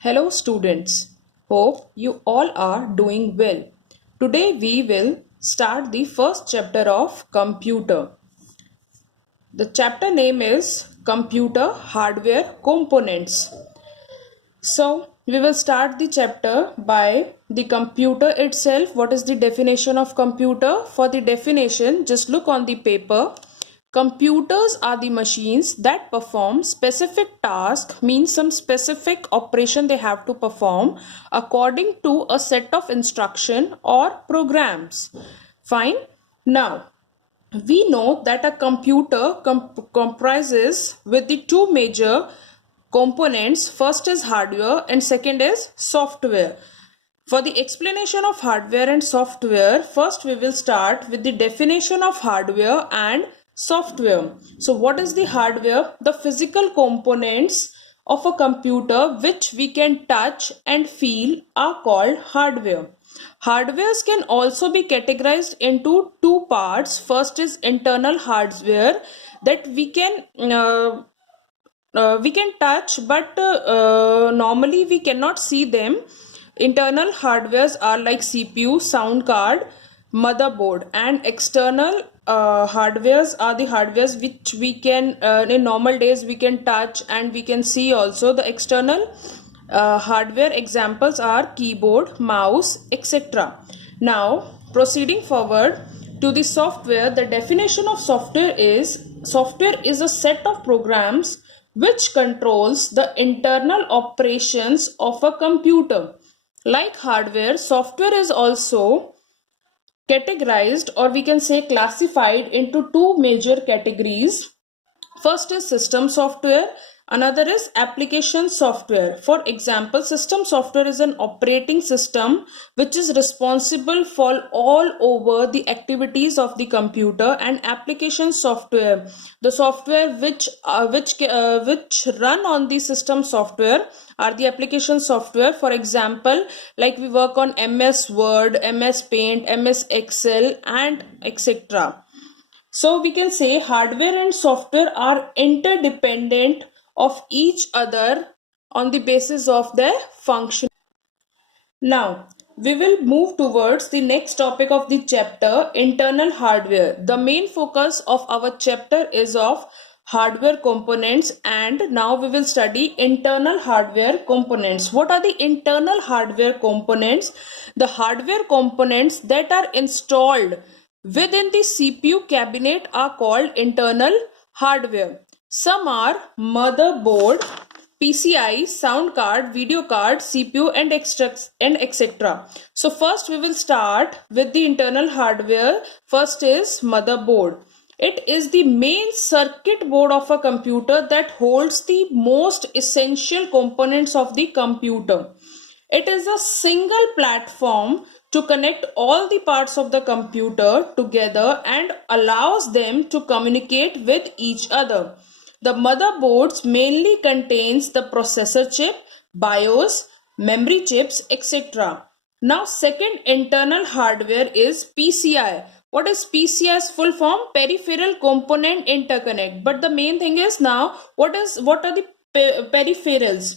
Hello students, hope you all are doing well. Today we will start the first chapter of computer. The chapter name is Computer Hardware Components. So we will start the chapter by the computer itself. What is the definition of computer? For the definition, just look on the paper. Computers are the machines that perform specific tasks, means some specific operation they have to perform according to a set of instruction or programs. Fine. Now, we know that a computer comprises with the two major components. First is hardware and second is software. For the explanation of hardware and software, first we will start with the definition of hardware and software. So what is the hardware? The physical components of a computer which we can touch and feel are called hardware. Hardwares can also be categorized into two parts. First is internal hardware that we can touch, but normally we cannot see them. Internal hardwares are like CPU, sound card, motherboard, and external hardwares are the hardwares which we can in normal days we can touch and we can see also. The external hardware examples are keyboard, mouse, etc. Now proceeding forward to the software, the definition of software is a set of programs which controls the internal operations of a computer. Like hardware, software is also categorized, or we can say classified, into two major categories. First is system software, another is application software. For example, system software is an operating system which is responsible for all over the activities of the computer, and application software, the software which run on the system software, are the application software. For example, like we work on MS Word, MS Paint, MS Excel, and etc. So we can say hardware and software are interdependent of each other on the basis of their function. Now we will move towards the next topic of the chapter, internal hardware. The main focus of our chapter is of hardware components, and now we will study internal hardware components. What are the internal hardware components? The hardware components that are installed within the CPU cabinet are called internal hardware. Some are motherboard, PCI, sound card, video card, CPU, and etc. So first we will start with the internal hardware. First is motherboard. It is the main circuit board of a computer that holds the most essential components of the computer. It is a single platform to connect all the parts of the computer together and allows them to communicate with each other. The motherboards mainly contains the processor chip, BIOS, memory chips, etc. Now second internal hardware is PCI. What is PCI's full form? Peripheral Component Interconnect. But the main thing is now what are the peripherals?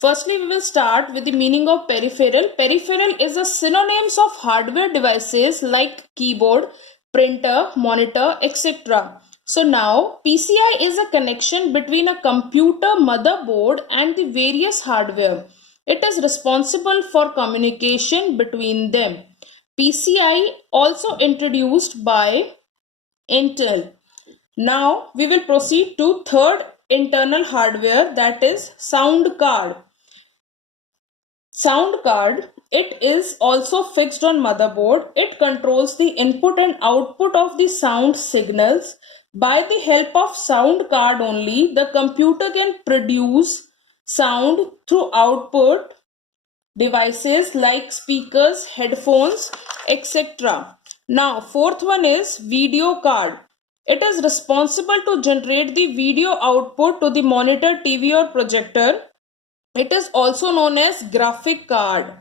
Firstly, we will start with the meaning of peripheral. Peripheral is a synonyms of hardware devices like keyboard, printer, monitor, etc. So now PCI is a connection between a computer motherboard and the various hardware. It is responsible for communication between them. PCI also introduced by Intel. Now we will proceed to third internal hardware, that is sound card. Sound card, it is also fixed on motherboard. It controls the input and output of the sound signals. By the help of sound card only, the computer can produce sound through output devices like speakers, headphones, etc. Now fourth one is video card. It is responsible to generate the video output to the monitor, TV, or projector. It is also known as graphic card.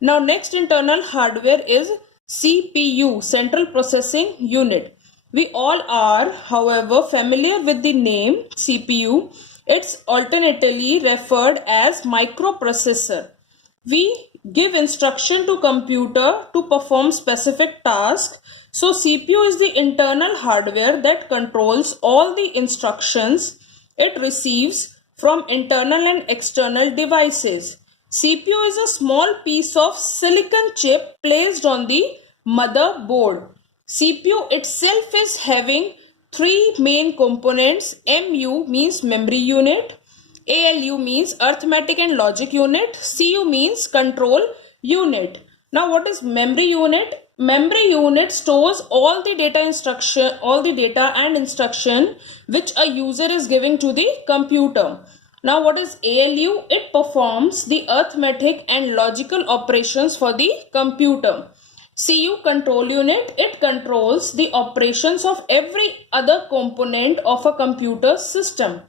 Now next internal hardware is CPU, Central Processing Unit. We all are, however, familiar with the name CPU. It's alternatively referred as microprocessor. We give instruction to computer to perform specific task. So CPU is the internal hardware that controls all the instructions it receives from internal and external devices. CPU is a small piece of silicon chip placed on the motherboard. CPU itself is having three main components. MU means memory unit, ALU means arithmetic and logic unit, CU means control unit. Now what is memory unit? Memory unit stores all the data and instruction which a user is giving to the computer. Now what is ALU? It performs the arithmetic and logical operations for the computer. CU control unit, it controls the operations of every other component of a computer system.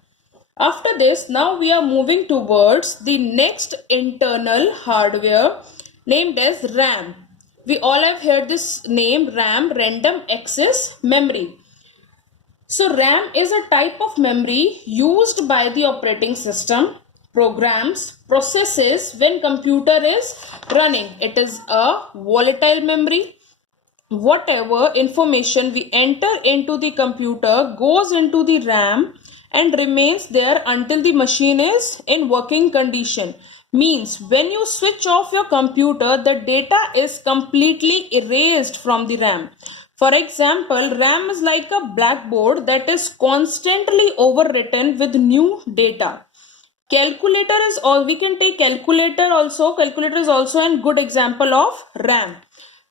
After this, now we are moving towards the next internal hardware named as RAM. We all have heard this name, RAM, random access memory. So RAM is a type of memory used by the operating system, programs, processes when computer is running. It is a volatile memory. Whatever information we enter into the computer goes into the RAM and remains there until the machine is in working condition. Means when you switch off your computer, the data is completely erased from the RAM. For example, RAM is like a blackboard that is constantly overwritten with new data. Calculator is all, we can take calculator also. Calculator is also a good example of RAM.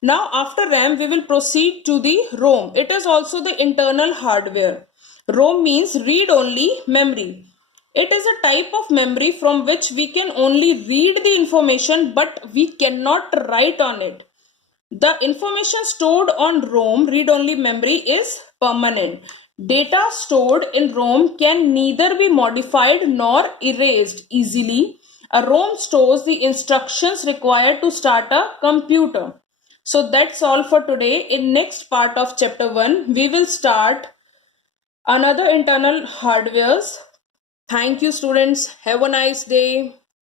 Now after RAM, we will proceed to the ROM. It is also the internal hardware. ROM means read-only memory. It is a type of memory from which we can only read the information but we cannot write on it. The information stored on ROM, read-only memory, is permanent. Data stored in ROM can neither be modified nor erased easily. A ROM stores the instructions required to start a computer. So that's all for today. In next part of chapter 1, we will start another internal hardwares. Thank you students. Have a nice day.